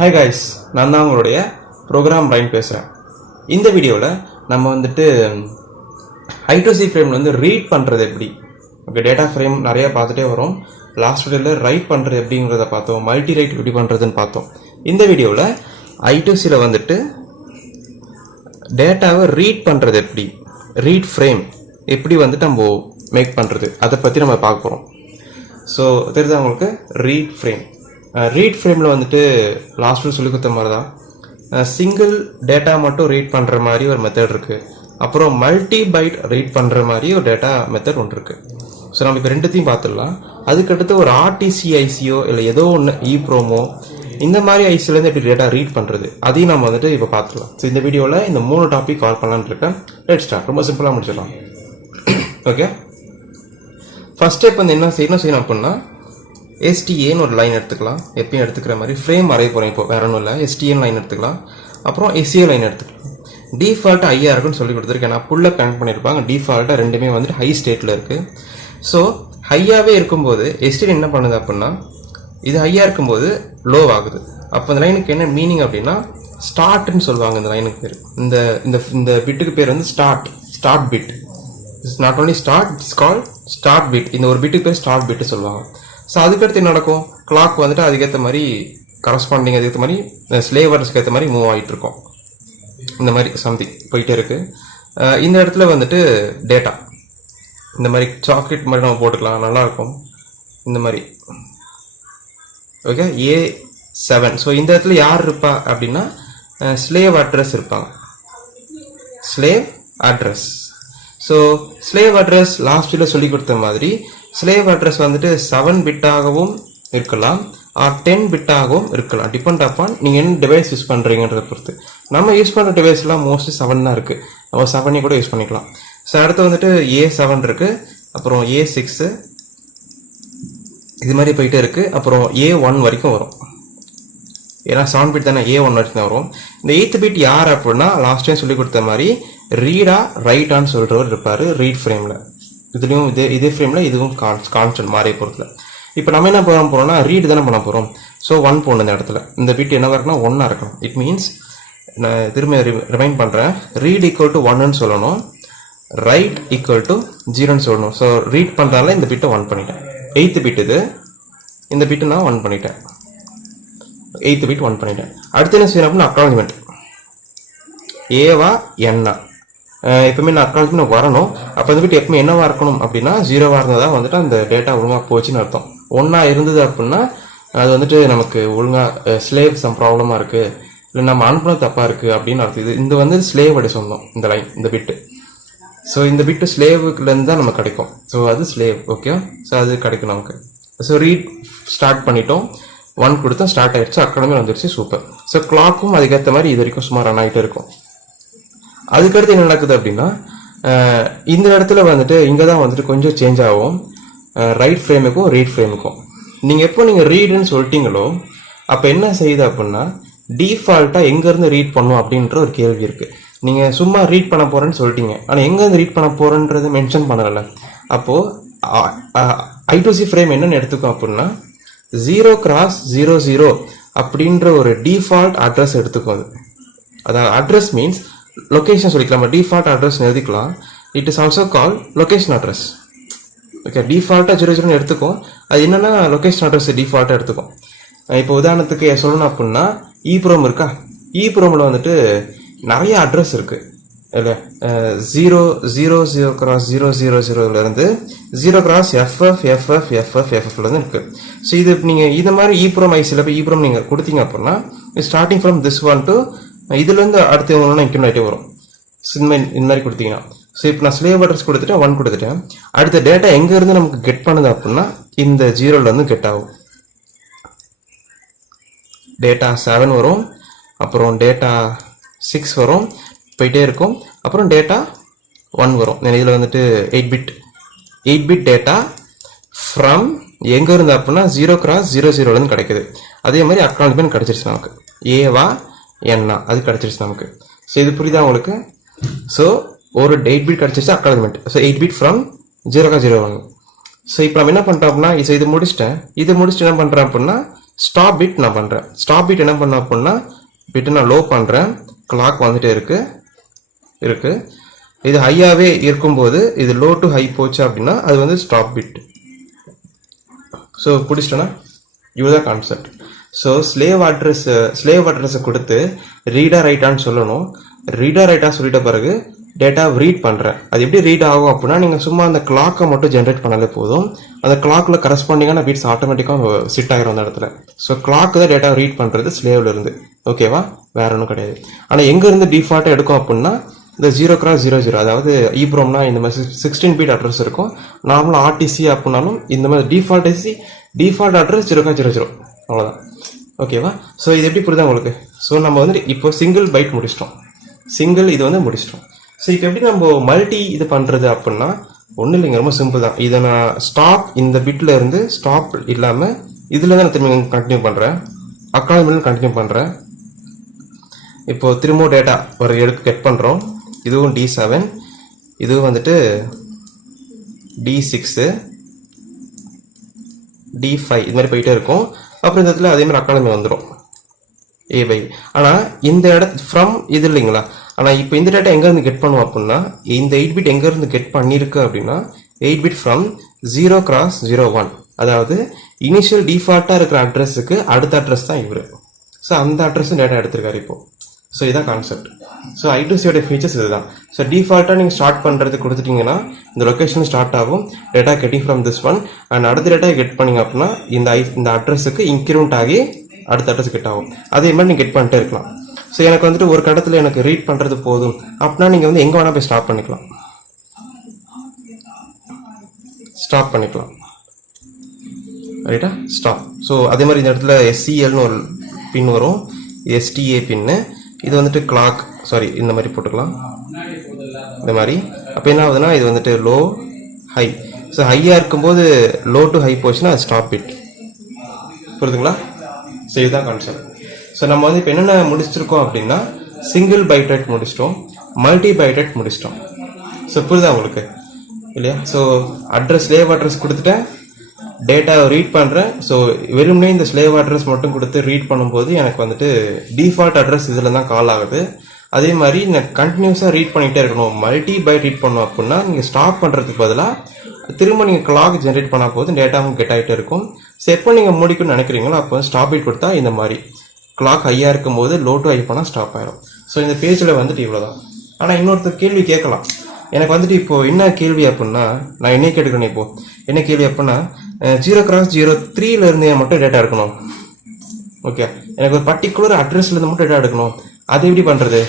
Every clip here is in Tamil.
ஹாய் காய்ஸ், நான் தான் உங்களுடைய ப்ரோக்ராம் பிரைன் பேசுகிறேன். இந்த வீடியோவில் நம்ம வந்துட்டு I2C ஃப்ரேமில் வந்து ரீட் பண்ணுறது எப்படி, ஓகே, டேட்டா ஃப்ரேம் நிறையா பார்த்துட்டே வரும். லாஸ்ட் வீடியோவில் ரைட் பண்ணுறது எப்படிங்கிறத பார்த்தோம், மல்டி ரைட் எப்படி பண்ணுறதுன்னு பார்த்தோம். இந்த வீடியோவில் I2Cயில் வந்துட்டு டேட்டாவை ரீட் பண்ணுறது எப்படி, ரீட் ஃப்ரேம் எப்படி வந்துட்டு நம்ம மேக் பண்ணுறது, அதை பற்றி நம்ம பார்க்க போகிறோம். ஸோ தெரியுது உங்களுக்கு ரீட் ஃப்ரேம். ரீட் ஃப்ரேமில் வந்துட்டு லாஸ்ட்டில் சொல்லி கொடுத்த மாதிரி தான் சிங்கிள் டேட்டா மட்டும் ரீட் பண்ணுற மாதிரி ஒரு மெத்தட் இருக்குது. அப்புறம் மல்டி பைட் ரீட் பண்ணுற மாதிரி ஒரு டேட்டா மெத்தட் ஒன்று இருக்குது. ஸோ நம்ம இப்போ ரெண்டுத்தையும் பார்த்துடலாம். அதுக்கடுத்து ஒரு RTC ஐசியோ இல்லை ஏதோ ஒன்று EEPROMO இந்த மாதிரி ஐசிலேருந்து எப்படி டேட்டா ரீட் பண்ணுறது அதையும் நம்ம வந்துட்டு இப்போ பார்த்துக்கலாம். ஸோ இந்த வீடியோவில் இந்த 3 டாபிக் கவர் பண்ணலான்னு இருக்கேன். Let's start. ரொம்ப சிம்பிளாக முடிச்சிடலாம். ஓகே, ஃபர்ஸ்ட் ஸ்டெப் வந்து என்ன செய்யணும் அப்படின்னா STAன்னு ஒரு லைன் எடுத்துக்கலாம். எப்பயும் எடுத்துக்கிற மாதிரி ஃப்ரேம் வரைய போகிறேன். இப்போ வேற ஒன்றும் இல்லை, STAன்னு லைன் எடுத்துக்கலாம். அப்புறம் SCA லைன் எடுத்துக்கலாம். டிஃபால்ட்டாக ஐயா இருக்குன்னு சொல்லி கொடுத்துருக்கேன். நான் புல்ல கனெக்ட் பண்ணியிருப்பாங்க. டிஃபால்ட்டாக ரெண்டுமே வந்துட்டு ஹை ஸ்டேட்டில் இருக்குது. ஸோ ஹையாகவே இருக்கும்போது STD என்ன பண்ணுது அப்படின்னா, இது ஹையாக இருக்கும்போது லோ ஆகுது. அப்போ இந்த லைனுக்கு என்ன மீனிங் அப்படின்னா ஸ்டார்ட்னு சொல்லுவாங்க. இந்த லைனுக்கு பேர், இந்த இந்த பிட்டுக்கு பேர் வந்து start bit. It's not only start, it's called start bit. இந்த ஒரு பிட்டுக்கு பேர் ஸ்டார்ட் பிட்டு சொல்லுவாங்க. ஸோ அதுக்கடுத்து என்ன நடக்கும், கிளாக் வந்துட்டு அதுக்கேற்ற மாதிரி கரஸ்பாண்டிங் அதுக்கேற்ற மாதிரி ஸ்லேவர்ஸ்க்கு ஏற்ற மாதிரி மூவ் ஆகிட்டு இருக்கும். இந்த மாதிரி சம்திங் போயிட்டே இருக்கு. இந்த இடத்துல வந்துட்டு டேட்டா இந்த மாதிரி சாக்லேட் மாதிரி நம்ம போட்டுக்கலாம், நல்லாயிருக்கும். இந்த மாதிரி ஓகே, A7. ஸோ இந்த இடத்துல யார் இருப்பா அப்படின்னா ஸ்லேவ் அட்ரஸ் இருப்பாங்க. Slave address. So slave address லாஸ்ட்டில் சொல்லி கொடுத்த மாதிரி ஸ்லேவ் அட்ரஸ் வந்துட்டு 7 பிட்டாகவும் இருக்கலாம், 10 பிட்டாகவும் இருக்கலாம். டிபெண்ட் அப்பான் நீங்கள் என்ன டிவைஸ் யூஸ் பண்ணுறீங்கன்றதை பொறுத்து. நம்ம யூஸ் பண்ணுற டிவைஸ்லாம் மோஸ்ட்லி 7 தான் இருக்குது. நம்ம 7 கூட யூஸ் பண்ணிக்கலாம். ஸோ அடுத்து வந்துட்டு A7 இருக்குது, அப்புறம் A6 இது மாதிரி போயிட்டே இருக்குது. அப்புறம் A1 வரைக்கும் வரும். ஏன்னா 7 பிட் தானே, A1 வரைக்கும் தான் வரும். இந்த 8th பிட் யார் அப்படின்னா லாஸ்ட் டைம் சொல்லி கொடுத்த மாதிரி ரீடா ரைட்டான்னு சொல்கிறவர் இருப்பார் ரீட் ஃப்ரேமில். இதுலேயும் இதே ஃப்ரேமில் இதுவும் கான்ஸ்டன்ட் மாறிய பொறுத்துல. இப்போ நம்ம என்ன பண்ண போகிறோம்னா ரீட் தானே பண்ண போகிறோம். ஸோ 1 போடணும் இந்த இடத்துல. இந்த பிட் என்னவாக இருக்குன்னா 1 இருக்கணும். இட் மீன்ஸ் நான் திரும்ப ரிமைண்ட் பண்ணுறேன், ரீட் ஈக்குவல் டு 1ன்னு சொல்லணும், ரைட் ஈக்குவல் டு 0ன்னு சொல்லணும். ஸோ ரீட் பண்ணுறதுனால இந்த பிட்டை 1 பண்ணிட்டேன். 8th பிட் இது, இந்த பிட்டு நான் 1 பண்ணிட்டேன். 8th பிட் 1 பண்ணிட்டேன். அடுத்து என்ன செய்யணும் அப்படின்னா அக்னாலஜ்மெண்ட். ஏவா என்னா எப்பவுமே நான் அக்னாலஜ்மெண்ட் வரணும். அப்போ இந்த பிட் எப்பவுமே என்னவா இருக்கணும் அப்படின்னா 0வா இருந்தால் தான் வந்துட்டு அந்த டேட்டா ஒழுங்காக போச்சுன்னு அர்த்தம். 1 இருந்தது அப்படின்னா அது வந்துட்டு நமக்கு ஒழுங்காக ஸ்லேவ் சம் ப்ராப்ளமாக இருக்குது, இல்லை நம்ம அனுப்புனது தப்பாக இருக்குது அப்படின்னு அர்த்தம். இந்த வந்து ஸ்லேவோடைய சொந்தம் இந்த லைன், இந்த பிட்டு. ஸோ இந்த பிட்டு ஸ்லேவுக்குலேருந்து தான் நமக்கு கிடைக்கும். ஸோ அது ஸ்லேவ். ஓகே, ஸோ அது கிடைக்கும் நமக்கு. ஸோ ரீட் ஸ்டார்ட் பண்ணிட்டோம், 1 கொடுத்தா ஸ்டார்ட் ஆயிடுச்சு, அக்காடமி வந்துருச்சு, சூப்பர். ஸோ கிளாக்கும் அதுக்கேற்ற மாதிரி இது வரைக்கும் சும்மா ரன் ஆகிட்டே இருக்கும். அதுக்கடுத்து என்ன நடக்குது அப்படின்னா இந்த இடத்துல வந்துட்டு இங்கே தான் வந்துட்டு கொஞ்சம் சேஞ்ச் ஆகும் ரைட் ஃப்ரேமுக்கும் ரீட் ஃப்ரேமுக்கும். நீங்கள் ரீடுன்னு சொல்லிட்டீங்களோ அப்போ என்ன செய்யுது அப்படின்னா டிஃபால்ட்டாக எங்கேருந்து ரீட் பண்ணும் அப்படின்ற ஒரு கேள்வி இருக்குது. நீங்கள் சும்மா ரீட் பண்ண போகிறேன்னு சொல்லிட்டீங்க, ஆனால் எங்கேருந்து ரீட் பண்ண போகிறேன்றது மென்ஷன் பண்ணலை. அப்போது I2C ஃப்ரேம் என்னென்னு எடுத்துக்கும் அப்படின்னா 0x00 அப்படின்ற ஒரு டிஃபால்ட் அட்ரஸ் எடுத்துக்கும். அதாவது அட்ரஸ் மீன்ஸ் லொக்கேஷன் சொல்லிக்கலாம். நம்ம டிஃபால்ட் அட்ரஸ் எழுதிக்கலாம். It is also call location address. Okay, டிஃபால்ட்டாக 00 எடுத்துக்கும். அது என்னன்னா லொக்கேஷன் அட்ரஸ் டிஃபால்ட்டாக எடுத்துக்கும். இப்போ உதாரணத்துக்கு சொல்லணும் அப்படின்னா EEPROM இருக்கா, EEPROMல வந்துட்டு நிறைய அட்ரஸ் இருக்குது இல்லை, 000x000 0x FFFFFFFலேருந்து இருக்குது. ஸோ இது நீங்கள் இந்த மாதிரி EEPROM ஐசியில் போய் EEPROM நீங்கள் கொடுத்தீங்க அப்படின்னா starting from this one to இதுலேருந்து அடுத்து ஒன்று இன்க்ளூட் ஆகிட்டே வரும். இந்த மாதிரி கொடுத்தீங்கன்னா. ஸோ இப்போ நான் ஸ்லேவ் அட்ரஸ் கொடுத்துட்டேன், 1 கொடுத்துட்டேன். அடுத்த டேட்டா எங்கேருந்து நமக்கு கெட் பண்ணுது அப்படின்னா இந்த 0லேருந்து கெட் ஆகும். டேட்டா 7 வரும், அப்புறம் டேட்டா 6 வரும், போயிட்டே இருக்கும். அப்புறம் டேட்டா 1 வரும். இதில் வந்துட்டு 8 பிட் டேட்டா ஃப்ரம் எங்கே இருந்து அப்படின்னா 0x00 கிடைக்குது. அதே மாதிரி அக்னாலஜ்மெண்ட் கிடைச்சிருச்சு நமக்கு, ஏவா என்னா அது கிடைச்சிருச்சு நமக்கு. ஸோ இது புரியுதா உங்களுக்கு? ஸோ ஒரு 8 பிட் கிடைச்சிருச்சு acknowledgement. So 8 bit from 0x01. So இப்போ நம்ம என்ன பண்ணுறோம் அப்படின்னா இது முடிச்சுட்டு என்ன பண்ணுறேன் அப்படின்னா ஸ்டாப் பிட் நான் பண்ணுறேன். ஸ்டாப் பிட் என்ன பண்ண அப்படின்னா பிட்டு நான் லோ பண்ணுறேன், கிளாக் வந்துட்டே இருக்கு. இது ஹையாகவே இருக்கும்போது இது லோ டு ஹை போச்சு அப்படின்னா அது வந்து ஸ்டாப் பிட். ஸோ பிடிச்சிட்டோன்னா இதுதான் கான்செப்ட். ஸோ ஸ்லேவ் அட்ரஸை கொடுத்து ரீடா ரைட்டான்னு சொல்லணும். ரீடா ரைட்டா சொல்லிட்ட பிறகு டேட்டாவை ரீட் பண்ணுறேன். அது எப்படி ரீட் ஆகும் அப்படின்னா நீங்கள் சும்மா அந்த கிளாக்கை மட்டும் ஜென்ரேட் பண்ணாலே போதும். அந்த கிளாக்கில் கரஸ்பாண்டிங்கான பீட்ஸ் ஆட்டோமேட்டிக்காக சிட் ஆகிரும் அந்த இடத்துல. ஸோ கிளாக்கு தான் டேட்டாவை ரீட் பண்ணுறது ஸ்லேவ்ல இருந்து. ஓகேவா, வேற ஒன்றும் கிடையாது. ஆனால் எங்கேருந்து டிஃபால்ட்டாக எடுக்கும் அப்படின்னா இந்த 0x00, அதாவது ஈப்ரோம்னா இந்த மாதிரி 16 பீட் அட்ரஸ் இருக்கும். நார்மலாக ஆர்டிசி அப்படின்னாலும் இந்த மாதிரி டிஃபால்ட் அட்ரஸ் 0x00 அவ்வளோதான். ஓகேவா, ஸோ இது எப்படி புரியுதா உங்களுக்கு? ஸோ நம்ம வந்து இப்போ சிங்கிள் பைட் முடிச்சிட்டோம், இது வந்து முடிச்சிட்டோம். ஸோ இப்போ எப்படி நம்ம மல்டி இது பண்ணுறது அப்படின்னா ஒன்றும் இல்லைங்க, ரொம்ப சிம்பிள் தான். இதை நான் ஸ்டாப் இந்த பிட்டில் இருந்து ஸ்டாப் இல்லாமல் இதில் தான் நான் திரும்ப கண்டினியூ பண்ணுறேன், அக்கானமில் கண்டினியூ பண்ணுறேன். இப்போ திரும்ப டேட்டா ஒரு கெட் பண்ணுறோம். இதுவும் D7, இதுவும் வந்துட்டு D6, D5 இது மாதிரி போயிட்டே இருக்கும். அப்புறம் இந்த இடத்துல அதே மாதிரி அக்கானமி வந்துடும் A by. ஆனால் இந்த இடத்து ஃப்ரம் இது இல்லைங்களா, ஆனால் இப்போ இந்த டேட்டா எங்கேருந்து கெட் பண்ணுவோம் அப்படின்னா இந்த 8 பிட் எங்கேருந்து கெட் பண்ணியிருக்கு அப்படின்னா 8 பிட் ஃப்ரம் 0x01, அதாவது இனிஷியல் டிஃபால்ட்டாக இருக்கிற அட்ரஸுக்கு அடுத்த அட்ரஸ் தான் இவர். ஸோ அந்த அட்ரஸும் டேட்டா எடுத்திருக்காரு இப்போ. ஸோ இதுதான் கான்செப்ட். ஸோ I2Cயோட ஃபீச்சர்ஸ் இதுதான். ஸோ டிஃபால்ட்டாக நீங்கள் ஸ்டார்ட் பண்ணுறது கொடுத்துட்டீங்கன்னா இந்த லொக்கேஷன் ஸ்டார்ட் ஆகும், data getting from this one. And அடுத்த டேட்டா கெட் பண்ணிங்க அப்படின்னா இந்த அட்ரஸுக்கு இன்க்ரிமெண்ட் ஆகி அடுத்த அட்ரஸ் கெட் ஆகும். அதே மாதிரி நீங்கள் கெட் பண்ணிட்டே இருக்கலாம். ஸோ எனக்கு வந்துட்டு ஒரு கட்டத்தில் எனக்கு ரீட் பண்ணுறது போதும் அப்படின்னா நீங்கள் வந்து எங்கே வேணால் போய் ஸ்டாப் பண்ணிக்கலாம். ரைட்டா, ஸ்டாப். ஸோ அதே மாதிரி இந்த இடத்துல SCLன்னு ஒரு பின் வரும், STA பின்னு. இது வந்துட்டு கிளாக், இந்த மாதிரி போட்டுக்கலாம் இந்த மாதிரி. அப்போ என்ன ஆகுதுன்னா இது வந்துட்டு லோ ஹை. ஸோ ஹையாக இருக்கும்போது லோ டு ஹை போச்சுன்னா அது ஸ்டாப் பிட். புரியுதுங்களா? ஸோ இதுதான் கான்செப்ட். ஸோ நம்ம வந்து இப்போ என்னென்ன முடிச்சிருக்கோம் அப்படின்னா சிங்கிள் பைட் ரேட் முடிச்சிட்டோம், மல்டி பைட் ரேட் முடிச்சிட்டோம். ஸோ புரியுதா உங்களுக்கு இல்லையா? ஸோ ஸ்லேவ் அட்ரஸ் கொடுத்துட்டேன், டேட்டாவை ரீட் பண்ணுறேன். ஸோ வெறும்னே இந்த ஸ்லேவ் அட்ரஸ் மட்டும் கொடுத்து ரீட் பண்ணும்போது எனக்கு வந்துட்டு டிஃபால்ட் அட்ரஸ் இதில் தான் கால் ஆகுது. அதே மாதிரி நான் கண்டினியூஸாக ரீட் பண்ணிகிட்டே இருக்கணும். மல்டி பைட் ரீட் பண்ணோம் அப்படின்னா நீங்கள் ஸ்டாப் பண்ணுறதுக்கு பதிலாக திரும்ப நீங்கள் கிளாக் ஜென்ரேட் பண்ணால் போதும், டேட்டாவும் கெட் ஆகிட்டே இருக்கும். ஸோ எப்போ நீங்கள் முடிக்கணும்னு நினைக்கிறீங்களோ அப்போ ஸ்டாப் பைட் கொடுத்தா இந்த மாதிரி கிளாக் ஹையாக இருக்கும் போது லோ டு ஹை பண்ணால் ஸ்டாப் ஆயிடும். ஸோ இந்த பேஜில் வந்துட்டு இவ்வளோ தான். ஆனால் இன்னொருத்தர் கேள்வி கேட்கலாம், எனக்கு வந்துட்டு இப்போது என்ன கேள்வி அப்படின்னா நான் என்ன கேட்டுக்கணும், இப்போது என்ன கேள்வி அப்படின்னா 0x03 மட்டும் டேட்டா எடுக்கணும். ஓகே, எனக்கு ஒரு பர்டிகுலர் அட்ரஸ்லேருந்து மட்டும் டேட்டா எடுக்கணும், அது எப்படி பண்ணுறது?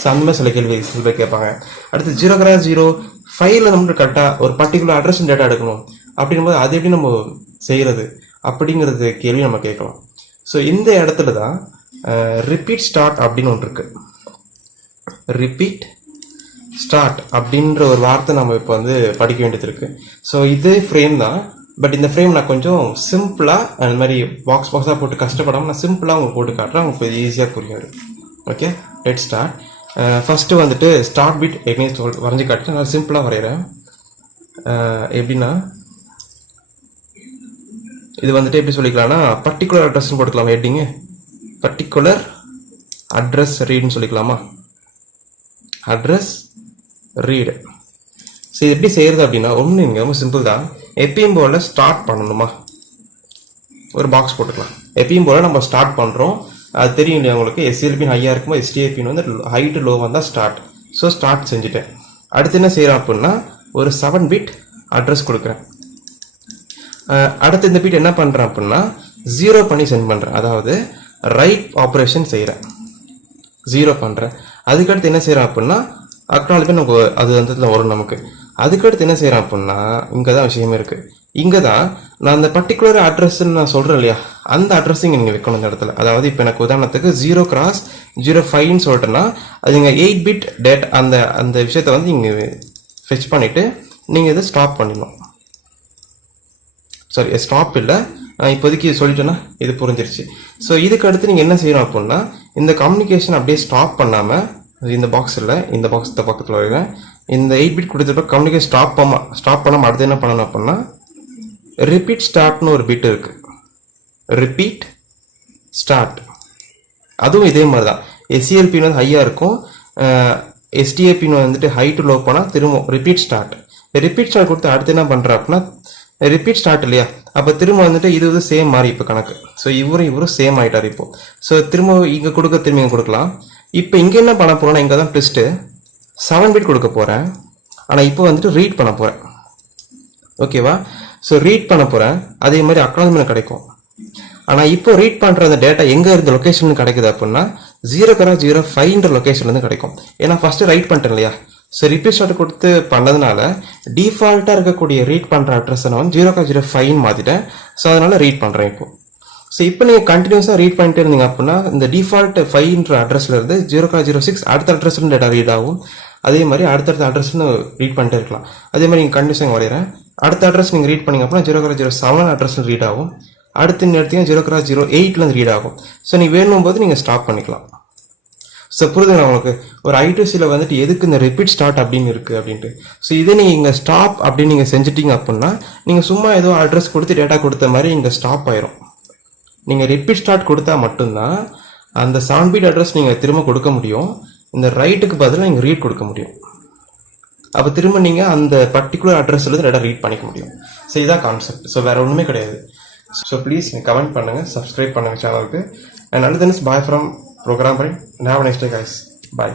ஸோ அந்த மாதிரி சில கேள்வி கேட்பாங்க. அடுத்து 0x05 மட்டும் கரெக்டாக ஒரு பர்டிகுலர் அட்ரஸ் டேட்டா எடுக்கணும் அப்படிங்கும்போது அது எப்படி நம்ம செய்கிறது அப்படிங்கிறது கேள்வி நம்ம கேட்கலாம். ஸோ இந்த இடத்துல தான் ரிப்பீட் ஸ்டார்ட் அப்படின்னு ஒன்று இருக்குது. ரிப்பீட் ஸ்டார்ட் அப்படின்ற ஒரு வார்த்தை நம்ம இப்போ வந்து படிக்க வேண்டியது இருக்குது. ஸோ இதே ஃப்ரேம் தான், பட் இந்த ஃப்ரேம் நான் கொஞ்சம் சிம்பிளாக அந்த மாதிரி பாக்ஸாக போட்டு கஷ்டப்படாமல் நான் சிம்பிளாக உங்களுக்கு போட்டு காட்டுறேன், உங்களுக்கு ஈஸியாக புரியாது. Okay, let start. ஃபஸ்ட்டு வந்துட்டு ஸ்டார்ட் பிட் எக்னேஸ் வரைஞ்சி காட்டுறேன். நான் சிம்பிளாக வரைகிறேன். எப்படின்னா இது வந்துட்டு எப்படி சொல்லிக்கலாம்னா பர்டிகுலர் அட்ரஸ்ன்னு போட்டுக்கலாமா, ஹெட்டிங்கு பர்டிகுலர் அட்ரஸ் ரீட்னு சொல்லிக்கலாமா, அட்ரஸ் ரீடு. ஸோ இது எப்படி செய்கிறது அப்படின்னா ஒன்று இங்கே ரொம்ப சிம்பிள் தான். எப்பயும் போல் ஸ்டார்ட் பண்ணணுமா, ஒரு பாக்ஸ் போட்டுக்கலாம். எப்பயும் போல் நம்ம ஸ்டார்ட் பண்ணுறோம், அது தெரியும் இல்லையா உங்களுக்கு. SCLP ஹையாக இருக்கும்போது STA பின் வந்து ஹை டு லோ வந்தால் ஸ்டார்ட். ஸோ ஸ்டார்ட் செஞ்சுட்டேன். அடுத்து என்ன செய்கிறேன் அப்படின்னா ஒரு 7 பிட் அட்ரஸ் கொடுக்குறேன். அடுத்து இந்த பிட் என்ன பண்ணுறேன் அப்படின்னா 0 பண்ணி சென்ட் பண்ணுறேன், அதாவது ரைட் ஆப்ரேஷன் செய்கிறேன், 0 பண்ணுறேன். அதுக்கடுத்து என்ன செய்கிறேன் அப்படின்னா அக்னாலஜ்மெண்ட் நமக்கு அது வந்து வரும் நமக்கு. அதுக்கடுத்து என்ன செய்கிறேன் அப்படின்னா இங்கே தான் விஷயமே இருக்குது. இங்கே தான் நான் அந்த பர்டிகுலர் அட்ரஸ்ன்னு நான் சொல்கிறேன் இல்லையா, அந்த அட்ரஸ் இங்கே நீங்கள் வைக்கணும் இந்த இடத்துல. அதாவது இப்போ எனக்கு உதாரணத்துக்கு 0x05 சொல்லிட்டேன்னா அது இங்கே 8 பிட் டேட் அந்த விஷயத்தை வந்து இங்கே ஃபெச் பண்ணிவிட்டு நீங்கள் இதை ஸ்டாப் பண்ணிடணும். ஸ்டாப் இல்லை, இப்போதைக்கு சொல்லிட்டேன்னா இது புரிஞ்சிருச்சு. ஸோ இதுக்கு அடுத்து நீங்கள் என்ன செய்யணும் அப்படின்னா இந்த கம்யூனிகேஷன் அப்படியே ஸ்டாப் பண்ணாமல் இந்த பாக்ஸ் இல்லை, இந்த பாக்ஸ் பக்கத்தில் வருவேன். இந்த 8 பிட் கொடுத்தப்ப கம்யூனிகேஷன் ஸ்டாப் பண்ணாமல் அடுத்து என்ன பண்ணணும் அப்படின்னா ரிப்பீட் ஸ்டார்ட்னு ஒரு பிட் இருக்குது. Repeat start. அதுவும் இதே மாதிரி தான். எஸ்சிஎல்பின்னு வந்து ஹையாக இருக்கும், எஸ்டிஏபின்னு வந்துட்டு ஹை டு லோ போனால் திரும்ப ரிப்பீட் ஸ்டார்ட். ரிப்பீட் ஸ்டார்ட் கொடுத்து அடுத்து என்ன பண்ணுறேன் அப்படின்னா ரிப்பீட் ஸ்டார்ட் இல்லையா, அப்போ திரும்ப வந்துட்டு இது சேம் மாதிரி இப்போ கணக்கு. ஸோ இவரும் சேம் ஆகிட்டார் இப்போ. ஸோ திரும்ப இங்கே திரும்ப இங்கே கொடுக்கலாம். இப்போ இங்கே என்ன பண்ண போகிறோன்னா இங்கே தான் ட்விஸ்ட்டு, 7 பிட் கொடுக்க போகிறேன். ஆனால் இப்போ வந்துட்டு ரீட் பண்ண போகிறேன். ஓகேவா? ஸோ ரீட் பண்ண போகிறேன், அதே மாதிரி அக்னாலஜ்மெண்ட் கிடைக்கும். ஆனால் இப்போ ரீட் பண்ணுற அந்த டேட்டா எங்கே இருந்த லொக்கேஷன் கிடைக்குது அப்படின்னா 0,05 லொக்கேஷன்லேருந்து கிடைக்கும். ஏன்னா ஃபஸ்ட்டு ரைட் பண்ணிட்டேன் இல்லையா. ஸோ ரிப்பீட் ஸ்டார்ட் கொடுத்து பண்ணதுனால டிஃபால்ட்டாக இருக்கக்கூடிய ரீட் பண்ணுற அட்ரஸை நான் 0,05 மாற்றிட்டேன். ஸோ அதனால் ரீட் பண்ணுறேன் இப்போ. ஸோ இப்போ நீங்கள் கண்டினியூஸாக ரீட் பண்ணிட்டே இருந்தீங்க அப்படின்னா இந்த டிஃபால்ட் 5 அட்ரஸ்லேருந்து 0,06 அடுத்த அட்ரஸ்லேருந்து டேட்டா ரீட் ஆகும். அதே மாதிரி அடுத்தடுத்த அட்ரஸ்ன்னு ரீட் பண்ணிட்டே இருக்கலாம். அதே மாதிரி நீங்கள் கண்டினியூஸாக வரைகிறேன். அடுத்த அட்ரஸ் நீங்கள் ரீட் பண்ணிங்க அப்படின்னா 0,07 அட்ரஸ்ல ரீட் ஆகும். அடுத்து எடுத்தீங்கன்னா 0,08 ரீட் ஆகும். ஸோ நீங்கள் வேணும் போது நீங்கள் ஸ்டாப் பண்ணிக்கலாம். ஸோ புரிதுங்களா உங்களுக்கு? ஒரு I2Cல வந்துட்டு எதுக்கு இந்த ரிப்பீட் ஸ்டார்ட் அப்படின்னு இருக்குது அப்படின்ட்டு. ஸோ இதே நீங்கள் இங்கே ஸ்டாப் அப்படின்னு நீங்கள் செஞ்சுட்டீங்க அப்படின்னா நீங்கள் சும்மா ஏதோ அட்ரஸ் கொடுத்து டேட்டா கொடுத்த மாதிரி இங்கே ஸ்டாப் ஆயிரும். நீங்கள் ரிப்பீட் ஸ்டார்ட் கொடுத்தா மட்டும்தான் அந்த 7 பிட் அட்ரஸ் நீங்கள் திரும்ப கொடுக்க முடியும். இந்த ரைட்டுக்கு பதிலாக நீங்கள் ரீட் கொடுக்க முடியும். அப்போ திரும்ப நீங்கள் அந்த பர்டிகுலர் அட்ரஸ்லேருந்து டேட்டா ரீட் பண்ணிக்க முடியும். ஸோ இதான் கான்செப்ட். ஸோ வேறு ஒன்றுமே கிடையாது. ஸோ ப்ளீஸ் நீங்கள் கமெண்ட் பண்ணுங்கள், சப்ஸ்கிரைப் பண்ணுங்கள் சேனலுக்கு. And another thing is bye from Program Brain and have a nice day guys. Bye.